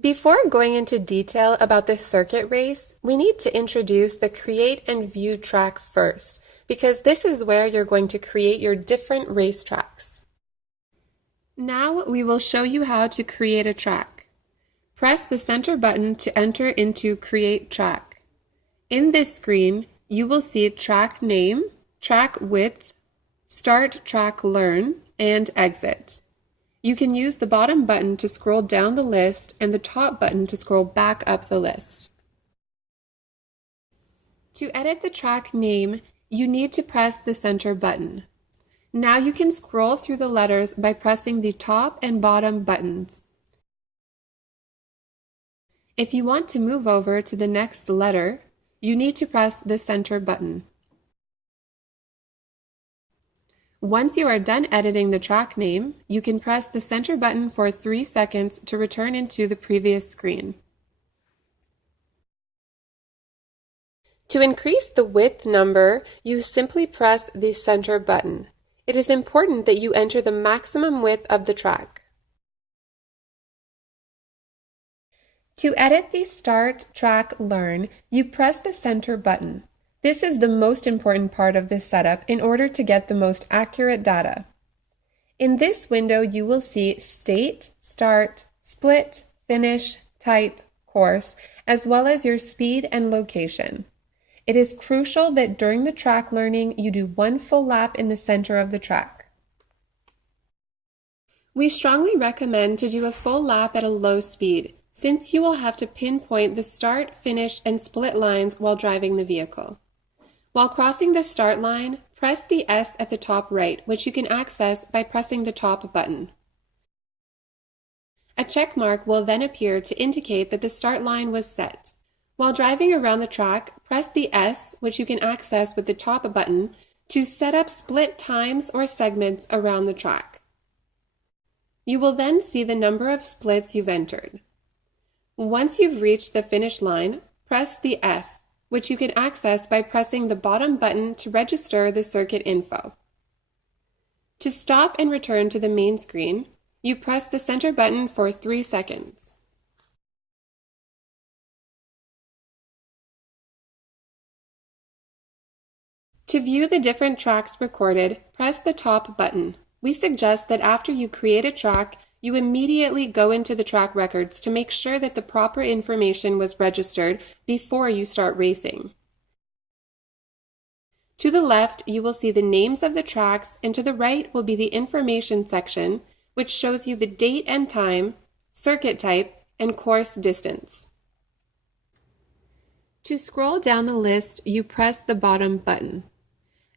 Before going into detail about the circuit race, we need to introduce the Create and View track first, because this is where you're going to create your different race tracks. Now we will show you how to create a track. Press the center button to enter into Create Track. In this screen, you will see track name, track width, start track learn, and exit. You can use the bottom button to scroll down the list and the top button to scroll back up the list. To edit the track name, you need to press the center button. Now you can scroll through the letters by pressing the top and bottom buttons. If you want to move over to the next letter, you need to press the center button. Once you are done editing the track name, you can press the center button for 3 seconds to return into the previous screen. To increase the width number, you simply press the center button. It is important that you enter the maximum width of the track. To edit the Start Track Learn, you press the center button. This is the most important part of this setup in order to get the most accurate data. In this window, you will see State, Start, Split, Finish, Type, Course, as well as your speed and location. It is crucial that during the track learning, you do 1 full lap in the center of the track. We strongly recommend to do a full lap at a low speed, since you will have to pinpoint the start, finish, and split lines while driving the vehicle. While crossing the start line, press the S at the top right, which you can access by pressing the top button. A check mark will then appear to indicate that the start line was set. While driving around the track, press the S, which you can access with the top button, to set up split times or segments around the track. You will then see the number of splits you've entered. Once you've reached the finish line, press the F, which you can access by pressing the bottom button to register the circuit info. To stop and return to the main screen, you press the center button for 3 seconds. To view the different tracks recorded, press the top button. We suggest that after you create a track, you immediately go into the track records to make sure that the proper information was registered before you start racing. To the left, you will see the names of the tracks, and to the right will be the information section, which shows you the date and time, circuit type, and course distance. To scroll down the list, you press the bottom button.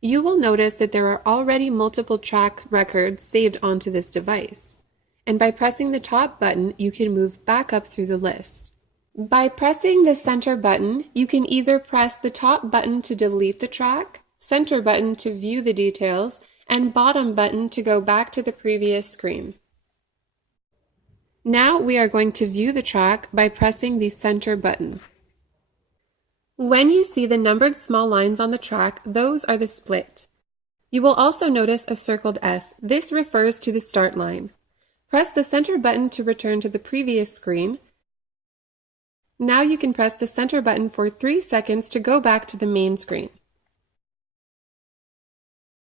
You will notice that there are already multiple track records saved onto this device. And by pressing the top button, you can move back up through the list. By pressing the center button, you can either press the top button to delete the track, center button to view the details, and bottom button to go back to the previous screen. Now we are going to view the track by pressing the center button. When you see the numbered small lines on the track, those are the split. You will also notice a circled S. This refers to the start line. Press the center button to return to the previous screen. Now you can press the center button for 3 seconds to go back to the main screen.